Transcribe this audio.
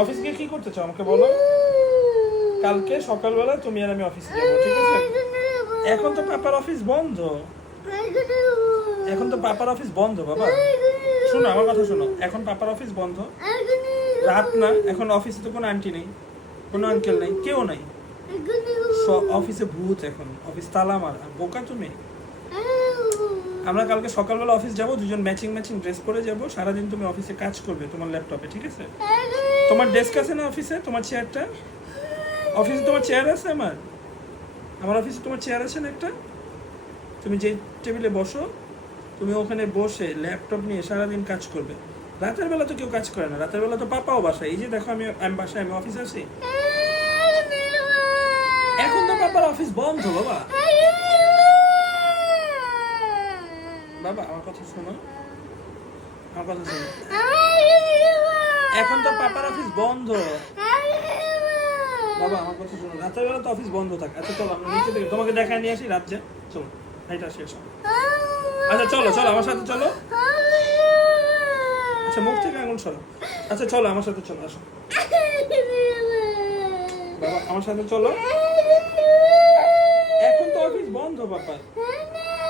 Office গিয়ে কি করতে চাও আমাকে বলো? কালকে সকালবেলা তুমি আর আমি অফিসে যাবো, ঠিক আছে? এখন তো পাপার অফিস বন্ধ। এখন তো পাপার অফিস বন্ধ বাবা। শোনো আমার কথা শোনো, এখন পাপার অফিস বন্ধ। রাত না, এখন অফিসে তো কোনো আন্টি নেই, কোনো আঙ্কেল নেই, কেউ নাই। অফিসে ভূত, এখন অফিস তালা মারা। বোকা তুমি। আমরা কালকে সকালবেলা অফিস যাব, দুজন ম্যাচিং ম্যাচিং ড্রেস পরে যাব। সারাদিন তুমি অফিসে কাজ করবে তোমার ল্যাপটপে, ঠিক আছে? তোমার ডেস্ক আছে না অফিসে? তোমার চেয়ারটা অফিসে, তোমার চেয়ার আছে? আমার অফিসে তোমার চেয়ার আছে না একটা? তুমি যে টেবিলে বসো, তুমি ওখানে বসে ল্যাপটপ নিয়ে সারাদিন কাজ করবে। রাতের বেলা তো কেউ কাজ করে না, রাতের বেলা তো পাপাও বাসায়। এই যে দেখো, আমি বাসায়, আমি অফিসে আছি। এখন তো পাপার অফিস বন্ধ বাবা। বাবা আমার কথা শোনো, আমার কথা শোনো। এখন তো পাপার অফিস বন্ধ বাবা, আমার কথা শোনো। রাতের বেলা তো অফিস বন্ধ থাকে। আচ্ছা চলো আমরা নিচে থেকে তোমাকে দেখায় নিয়ে আসি রাত যা। চলো, এটা শেষ। আচ্ছা চলো চলো আমার সাথে চলো। আচ্ছা মুখ থেকে আঙুল সরো। আচ্ছা চলো আমার সাথে চলো, আসো বাবা আমার সাথে চলো। এখন তো অফিস বন্ধ বাবা।